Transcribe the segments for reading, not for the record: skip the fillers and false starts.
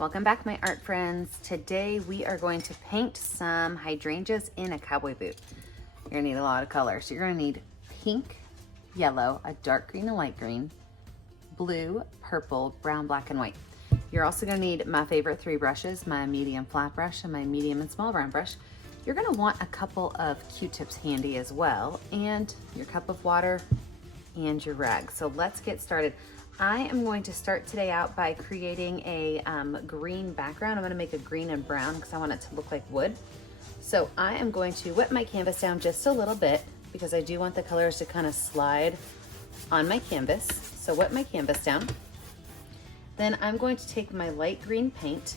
Welcome back, my art friends. Today we are going to paint some hydrangeas in a cowboy boot. You're gonna need a lot of colors. You're gonna need pink, yellow, a dark green, a light green, blue, purple, brown, black, and white. You're also gonna need my favorite three brushes, my medium flat brush and my medium and small round brush. You're gonna want a couple of Q-tips handy as well, and your cup of water and your rag. So let's get started. I am going to start today out by creating a green background. I'm gonna make a green and brown because I want it to look like wood. So I am going to wet my canvas down just a little bit because I do want the colors to kind of slide on my canvas. So wet my canvas down. Then I'm going to take my light green paint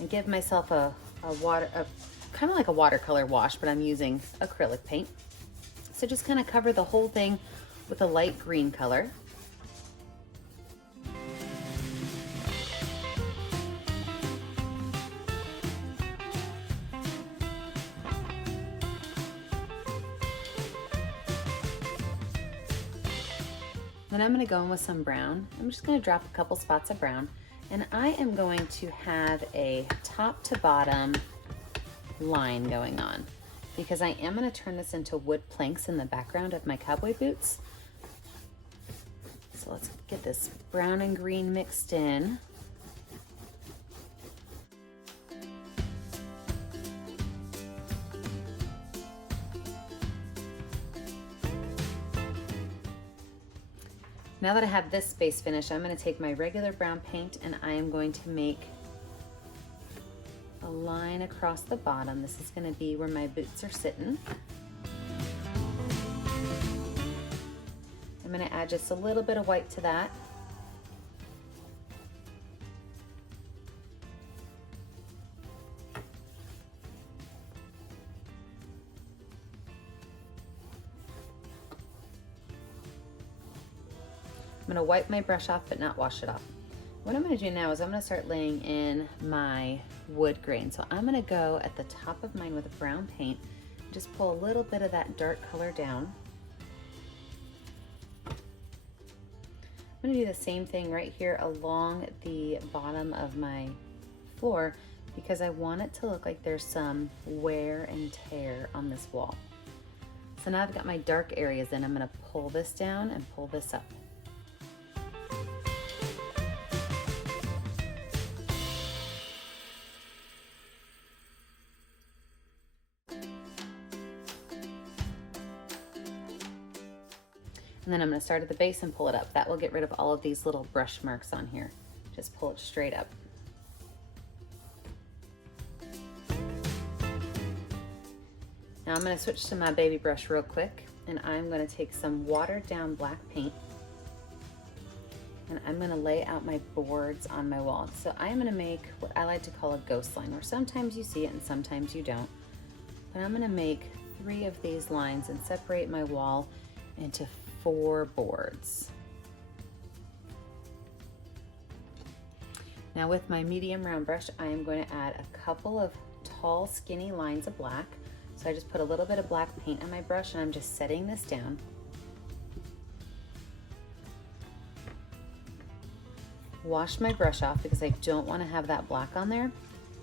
and give myself a kind of like a watercolor wash, but I'm using acrylic paint. So just kind of cover the whole thing with a light green color. Then I'm going to go in with some brown. I'm just going to drop a couple spots of brown, and I am going to have a top to bottom line going on because I am going to turn this into wood planks in the background of my cowboy boots. So let's get this brown and green mixed in. Now that I have this space finished, I'm going to take my regular brown paint and I am going to make a line across the bottom. This is going to be where my boots are sitting. I'm going to add just a little bit of white to that. I'm gonna wipe my brush off, but not wash it off. What I'm gonna do now is I'm gonna start laying in my wood grain. So I'm gonna go at the top of mine with a brown paint, just pull a little bit of that dark color down. I'm gonna do the same thing right here along the bottom of my floor because I want it to look like there's some wear and tear on this wall. So now I've got my dark areas in, I'm gonna pull this down and pull this up. And then I'm going to start at the base and pull it up. That will get rid of all of these little brush marks on here. Just pull it straight up. Now I'm going to switch to my baby brush real quick, and I'm going to take some watered down black paint, and I'm going to lay out my boards on my wall. So I am going to make what I like to call a ghost line, where sometimes you see it and sometimes you don't. But I'm going to make 3 of these lines and separate my wall into 4 boards. Now with my medium round brush, I am going to add a couple of tall, skinny lines of black. So I just put a little bit of black paint on my brush and I'm just setting this down. Wash my brush off because I don't want to have that black on there.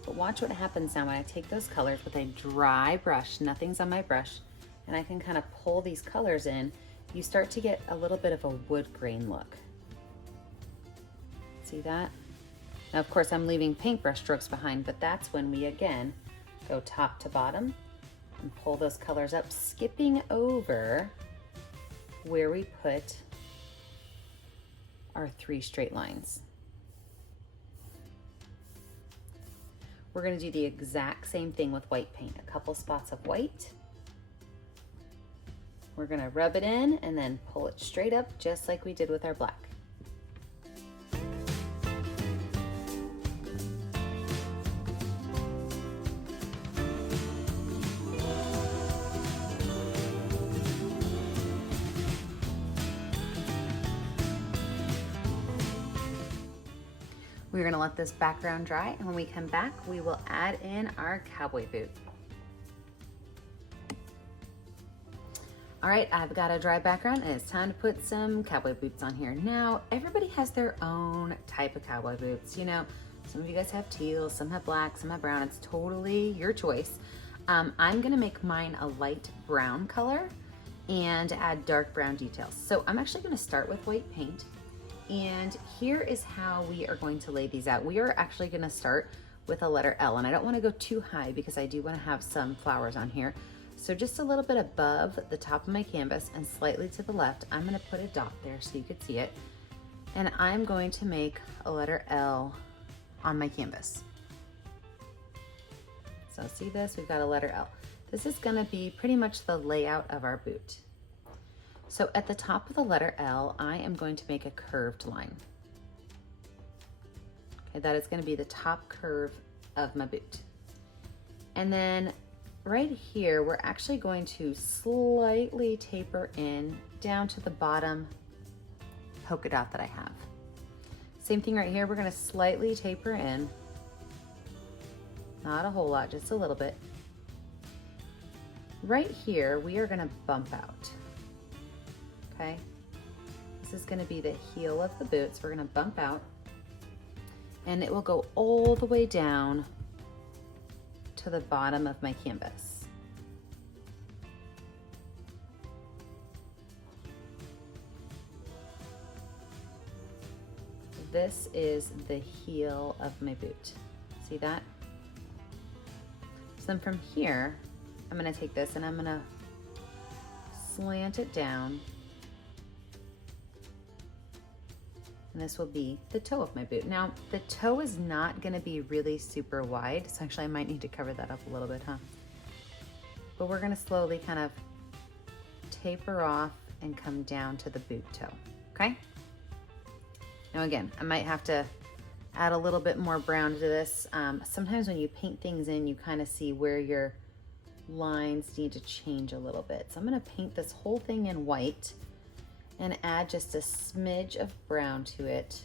But watch what happens now when I take those colors with a dry brush, nothing's on my brush, and I can kind of pull these colors in. You start to get a little bit of a wood grain look. See that? Now, of course, I'm leaving paintbrush strokes behind, but that's when we, again, go top to bottom and pull those colors up, skipping over where we put our 3 straight lines. We're going to do the exact same thing with white paint. A couple spots of white. We're gonna rub it in and then pull it straight up just like we did with our black. We're gonna let this background dry, and when we come back, we will add in our cowboy boot. All right, I've got a dry background and it's time to put some cowboy boots on here. Now, everybody has their own type of cowboy boots, you know. Some of you guys have teal, some have black, some have brown. It's totally your choice. I'm gonna make mine a light brown color and add dark brown details. So I'm actually gonna start with white paint. And here is how we are going to lay these out. We are actually gonna start with a letter L, and I don't wanna go too high because I do wanna have some flowers on here. So just a little bit above the top of my canvas and slightly to the left, I'm gonna put a dot there so you could see it. And I'm going to make a letter L on my canvas. So see this, we've got a letter L. This is gonna be pretty much the layout of our boot. So at the top of the letter L, I am going to make a curved line. Okay, that is gonna be the top curve of my boot. And then right here, we're actually going to slightly taper in down to the bottom polka dot that I have. Same thing right here, we're gonna slightly taper in. Not a whole lot, just a little bit. Right here, we are gonna bump out, okay? This is gonna be the heel of the boot, so we're gonna bump out, and it will go all the way down to the bottom of my canvas. This is the heel of my boot. See that? So then from here, I'm gonna take this and I'm gonna slant it down. And this will be the toe of my boot. Now, the toe is not gonna be really super wide, so actually I might need to cover that up a little bit, huh? But we're gonna slowly kind of taper off and come down to the boot toe, okay? Now again, I might have to add a little bit more brown to this. Sometimes when you paint things in, you kind of see where your lines need to change a little bit. So I'm gonna paint this whole thing in white and add just a smidge of brown to it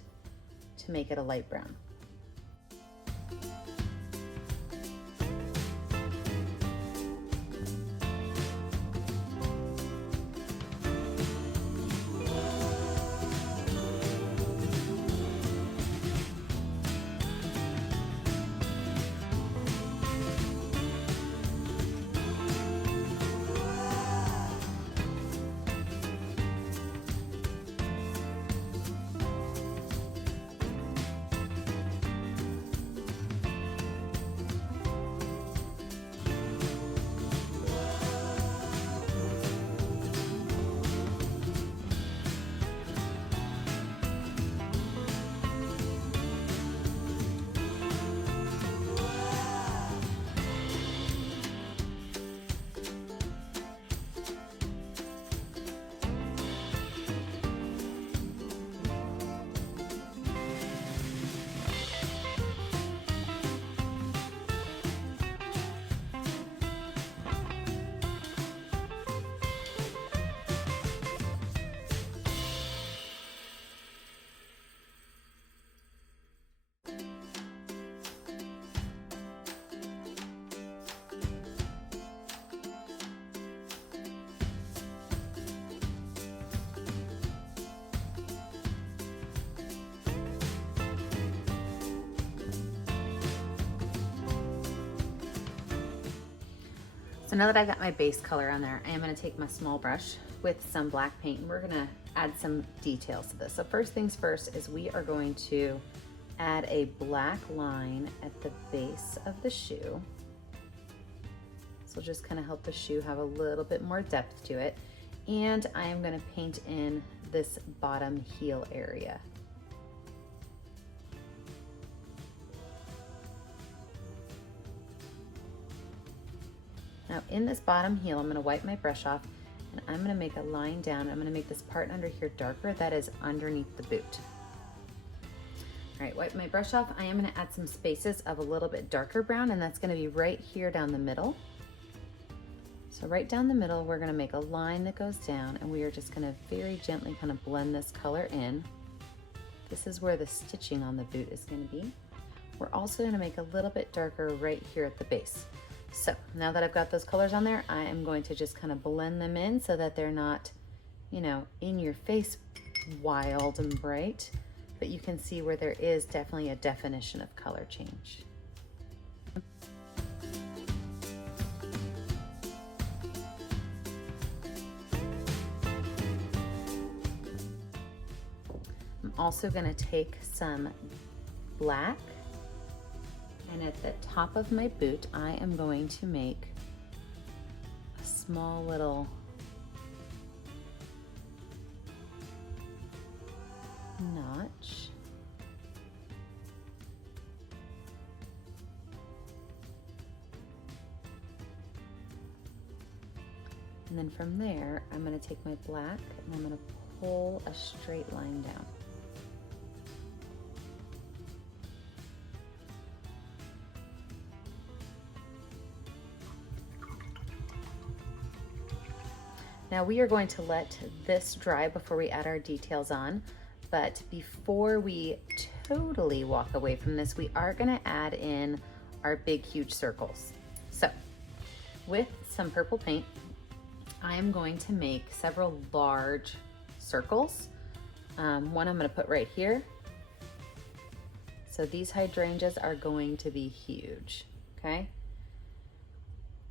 to make it a light brown. So now that I've got my base color on there, I am gonna take my small brush with some black paint and we're gonna add some details to this. So first things first is we are going to add a black line at the base of the shoe. This will just kind of help the shoe have a little bit more depth to it. And I am gonna paint in this bottom heel area. Now in this bottom heel, I'm gonna wipe my brush off and I'm gonna make a line down. I'm gonna make this part under here darker. That is underneath the boot. All right, wipe my brush off. I am gonna add some spaces of a little bit darker brown, and that's gonna be right here down the middle. So right down the middle, we're gonna make a line that goes down, and we are just gonna very gently kind of blend this color in. This is where the stitching on the boot is gonna be. We're also gonna make a little bit darker right here at the base. So now that I've got those colors on there, I am going to just kind of blend them in so that they're not, you know, in your face wild and bright. but you can see where there is definitely a definition of color change. I'm also going to take some black, and at the top of my boot I am going to make a small little notch. And then from there, I'm going to take my black and I'm going to pull a straight line down. Now we are going to let this dry before we add our details on, but before we totally walk away from this, we are going to add in our big, huge circles. So with some purple paint, I am going to make several large circles. One I'm going to put right here. So these hydrangeas are going to be huge, okay?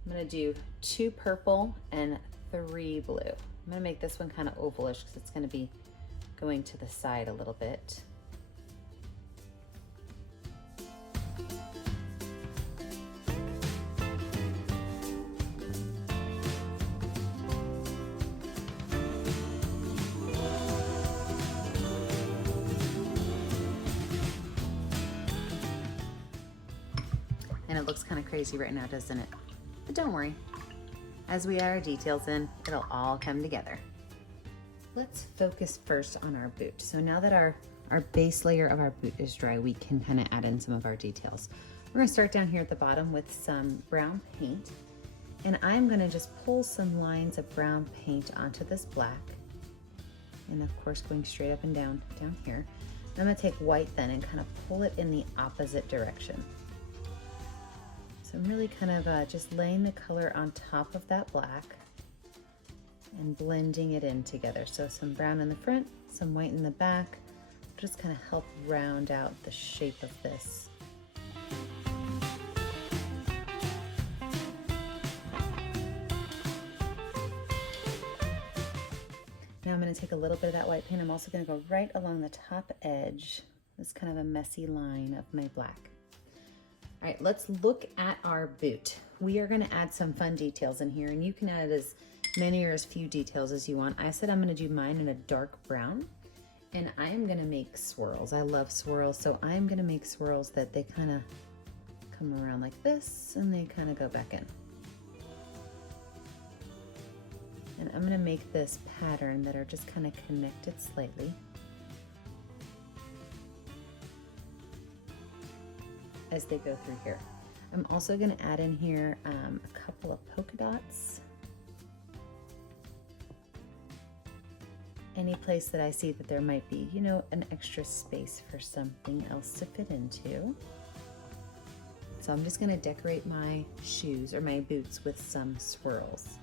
I'm going to do 2 purple and 3 blue. I'm going to make this one kind of ovalish because it's going to be going to the side a little bit. And it looks kind of crazy right now, doesn't it? But don't worry. As we add our details in, it'll all come together. Let's focus first on our boot. So now that our base layer of our boot is dry, we can kind of add in some of our details. We're gonna start down here at the bottom with some brown paint. And I'm gonna just pull some lines of brown paint onto this black. And of course, going straight up and down here. I'm gonna take white then and kind of pull it in the opposite direction. So I'm really kind of just laying the color on top of that black and blending it in together. So some brown in the front, some white in the back, just kind of help round out the shape of this. Now I'm going to take a little bit of that white paint. I'm also going to go right along the top edge, this kind of a messy line of my black. All right, let's look at our boot. We are going to add some fun details in here, and you can add as many or as few details as you want. I said I'm going to do mine in a dark brown, and I am going to make swirls. I love swirls, so I'm going to make swirls that they kind of come around like this, and they kind of go back in. And I'm going to make this pattern that are just kind of connected slightly. As they go through here. I'm also going to add in here a couple of polka dots. Any place that I see that there might be, you know, an extra space for something else to fit into. So I'm just going to decorate my shoes or my boots with some swirls.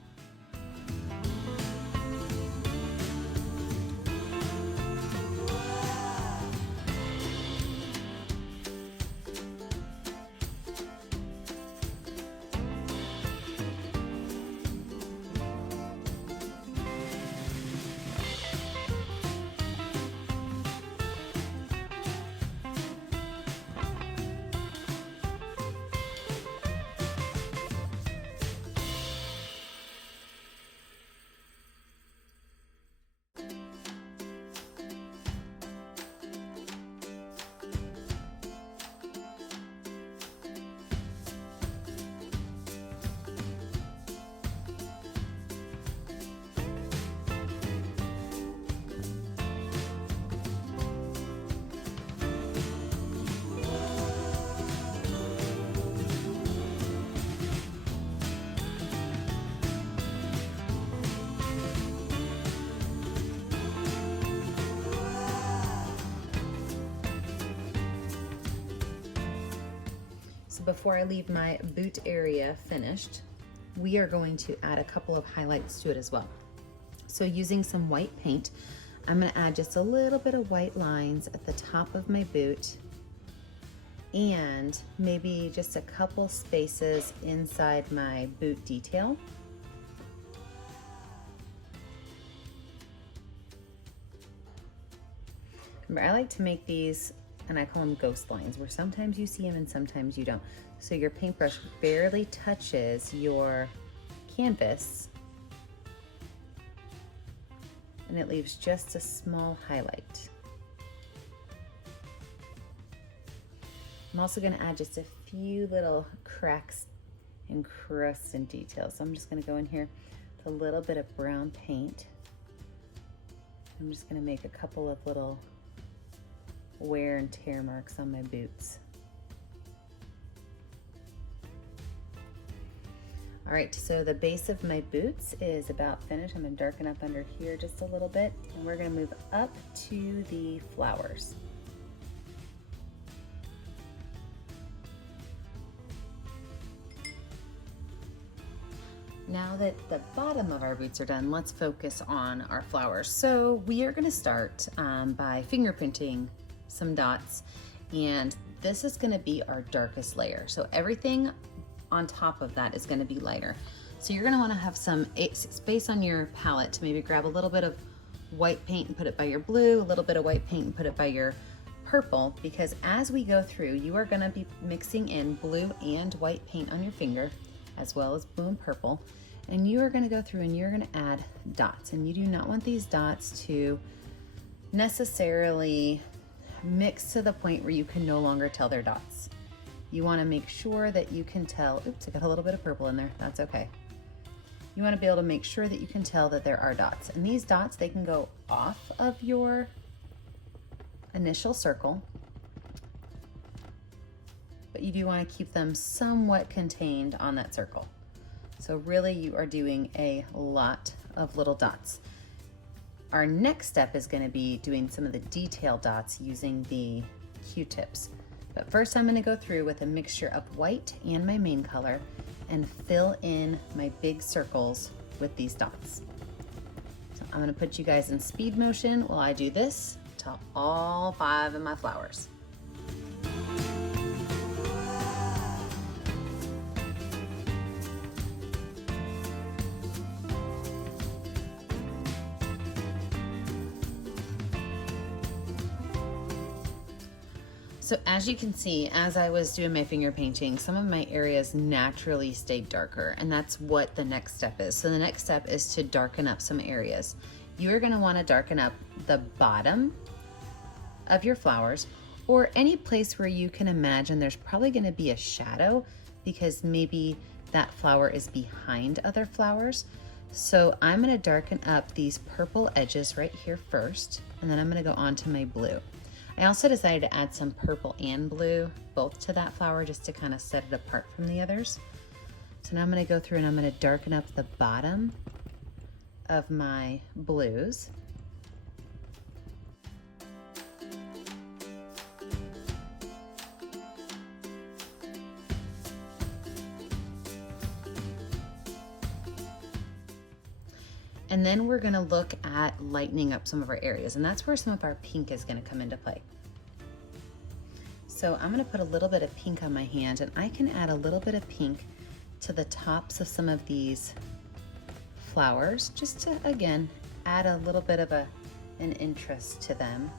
Before I leave my boot area finished, we are going to add a couple of highlights to it as well. So using some white paint, I'm gonna add just a little bit of white lines at the top of my boot and maybe just a couple spaces inside my boot detail. Remember, I like to make these, and I call them ghost lines, where sometimes you see them and sometimes you don't. So your paintbrush barely touches your canvas and it leaves just a small highlight. I'm also going to add just a few little cracks and crusts and details. So I'm just going to go in here with a little bit of brown paint. I'm just going to make a couple of little wear and tear marks on my boots. All right, so the base of my boots is about finished. I'm gonna darken up under here just a little bit, and we're gonna move up to the flowers. Now that the bottom of our boots are done, let's focus on our flowers. So we are gonna start by fingerprinting some dots, and this is gonna be our darkest layer. So everything on top of that is going to be lighter. So you're going to want to have some space on your palette to maybe grab a little bit of white paint and put it by your blue, a little bit of white paint and put it by your purple, because as we go through, you are going to be mixing in blue and white paint on your finger, as well as blue and purple, and you are going to go through and you're going to add dots, and you do not want these dots to necessarily mix to the point where you can no longer tell they're dots. You want to make sure that you can tell, oops, I got a little bit of purple in there, that's okay. You want to be able to make sure that you can tell that there are dots. And these dots, they can go off of your initial circle, but you do want to keep them somewhat contained on that circle. So really you are doing a lot of little dots. Our next step is going to be doing some of the detail dots using the Q-tips. But first I'm going to go through with a mixture of white and my main color and fill in my big circles with these dots. So I'm going to put you guys in speed motion while I do this to all 5 of my flowers. So as you can see, as I was doing my finger painting, some of my areas naturally stayed darker, and that's what the next step is. So the next step is to darken up some areas. You're gonna wanna darken up the bottom of your flowers, or any place where you can imagine there's probably gonna be a shadow because maybe that flower is behind other flowers. So I'm gonna darken up these purple edges right here first, and then I'm gonna go on to my blue. I also decided to add some purple and blue both to that flower just to kind of set it apart from the others. So now I'm going to go through and I'm going to darken up the bottom of my blues. And then we're gonna look at lightening up some of our areas, and that's where some of our pink is gonna come into play. So I'm gonna put a little bit of pink on my hand, and I can add a little bit of pink to the tops of some of these flowers, just to, again, add a little bit of an interest to them.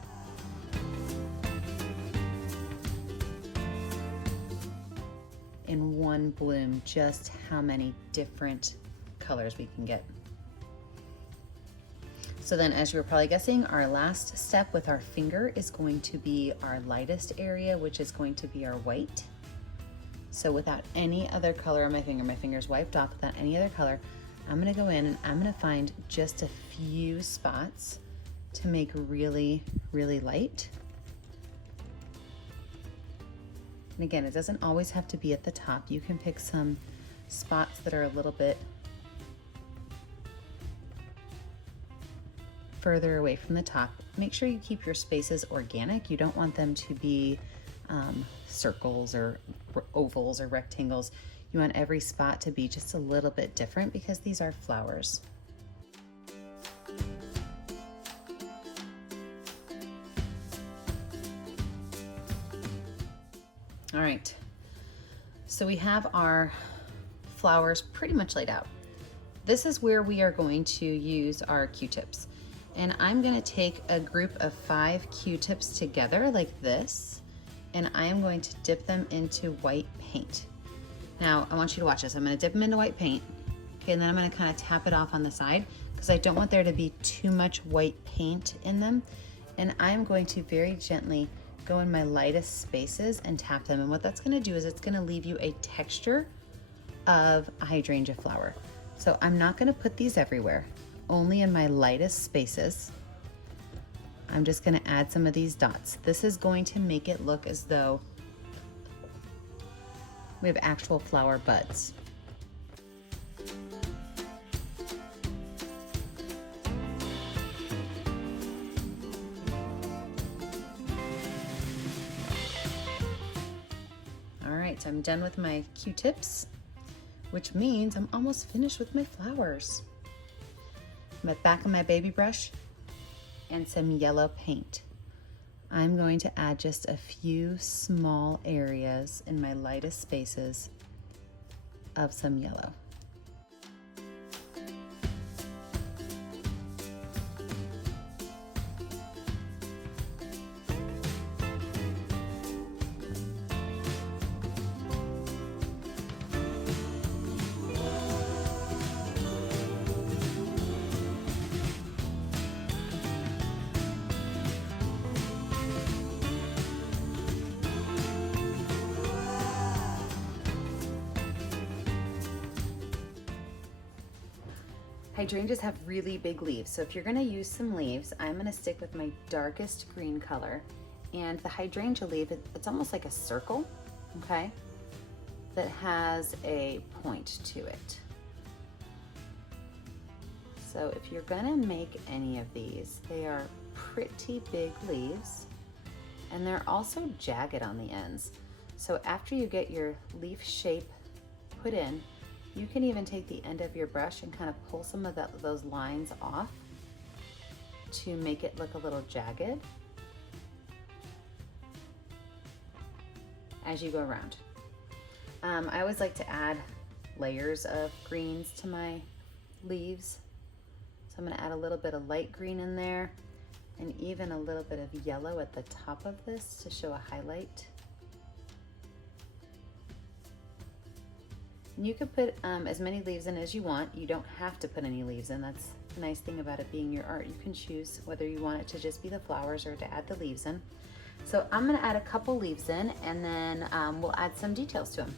In one bloom, just how many different colors we can get. So then, as you were probably guessing, our last step with our finger is going to be our lightest area, which is going to be our white. So without any other color on my finger's wiped off without any other color, I'm gonna go in and I'm gonna find just a few spots to make really, really light. And again, it doesn't always have to be at the top. You can pick some spots that are a little bit further away from the top. Make sure you keep your spaces organic. You don't want them to be circles or ovals or rectangles. You want every spot to be just a little bit different because these are flowers. All right, so we have our flowers pretty much laid out. This is where we are going to use our Q-tips. And I'm gonna take a group of 5 Q-tips together like this, and I am going to dip them into white paint. Now, I want you to watch this. I'm gonna dip them into white paint, okay, and then I'm gonna kind of tap it off on the side because I don't want there to be too much white paint in them. And I'm going to very gently go in my lightest spaces and tap them. And what that's gonna do is it's gonna leave you a texture of a hydrangea flower. So I'm not gonna put these everywhere, only in my lightest spaces. I'm just gonna add some of these dots. This is going to make it look as though we have actual flower buds. All right, so I'm done with my Q-tips, which means I'm almost finished with my flowers. I'm back on my baby brush and some yellow paint. I'm going to add just a few small areas in my lightest spaces of some yellow. Hydrangeas have really big leaves, so if you're gonna use some leaves, I'm gonna stick with my darkest green color. And the hydrangea leaf, it's almost like a circle, okay, that has a point to it. So if you're gonna make any of these, they are pretty big leaves, and they're also jagged on the ends. So after you get your leaf shape put in, you can even take the end of your brush and kind of pull some of those lines off to make it look a little jagged as you go around. I always like to add layers of greens to my leaves. So I'm gonna add a little bit of light green in there and even a little bit of yellow at the top of this to show a highlight. And you could put as many leaves in as you want. You don't have to put any leaves in. That's the nice thing about it being your art. You can choose whether you want it to just be the flowers or to add the leaves in. So I'm gonna add a couple leaves in, and then we'll add some details to them.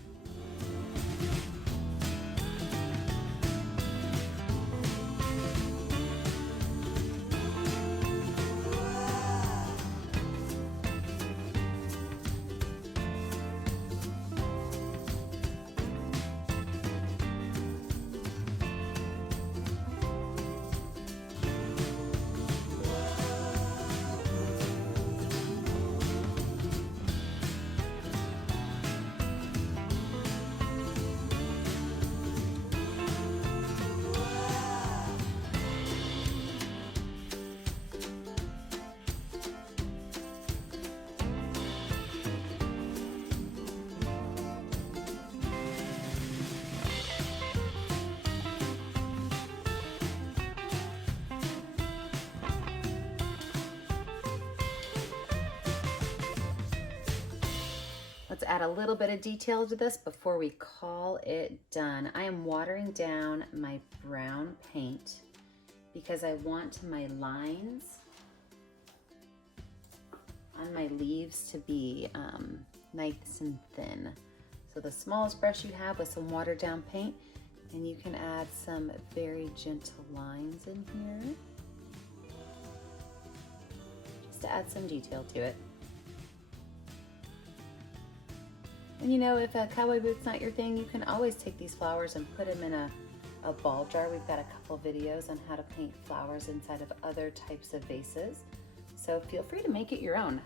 Let's add a little bit of detail to this before we call it done. I am watering down my brown paint because I want my lines on my leaves to be nice and thin. So the smallest brush you have with some watered down paint, and you can add some very gentle lines in here just to add some detail to it. And you know, if a cowboy boot's not your thing, you can always take these flowers and put them in a ball jar. We've got a couple videos on how to paint flowers inside of other types of vases. So feel free to make it your own.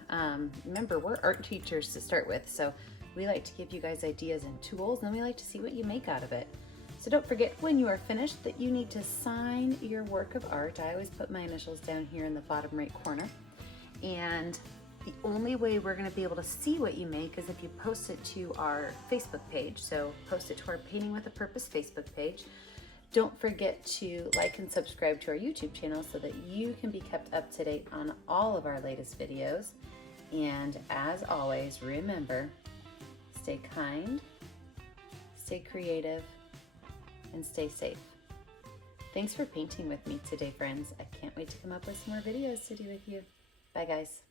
Remember, we're art teachers to start with, so we like to give you guys ideas and tools, and then we like to see what you make out of it. So don't forget, when you are finished, that you need to sign your work of art. I always put my initials down here in the bottom right corner. And The only way we're going to be able to see what you make is if you post it to our Facebook page. So post it to our Painting with a Purpose Facebook page. Don't forget to like and subscribe to our YouTube channel so that you can be kept up to date on all of our latest videos. And as always, remember, stay kind, stay creative, and stay safe. Thanks for painting with me today, friends. I can't wait to come up with some more videos to do with you. Bye, guys.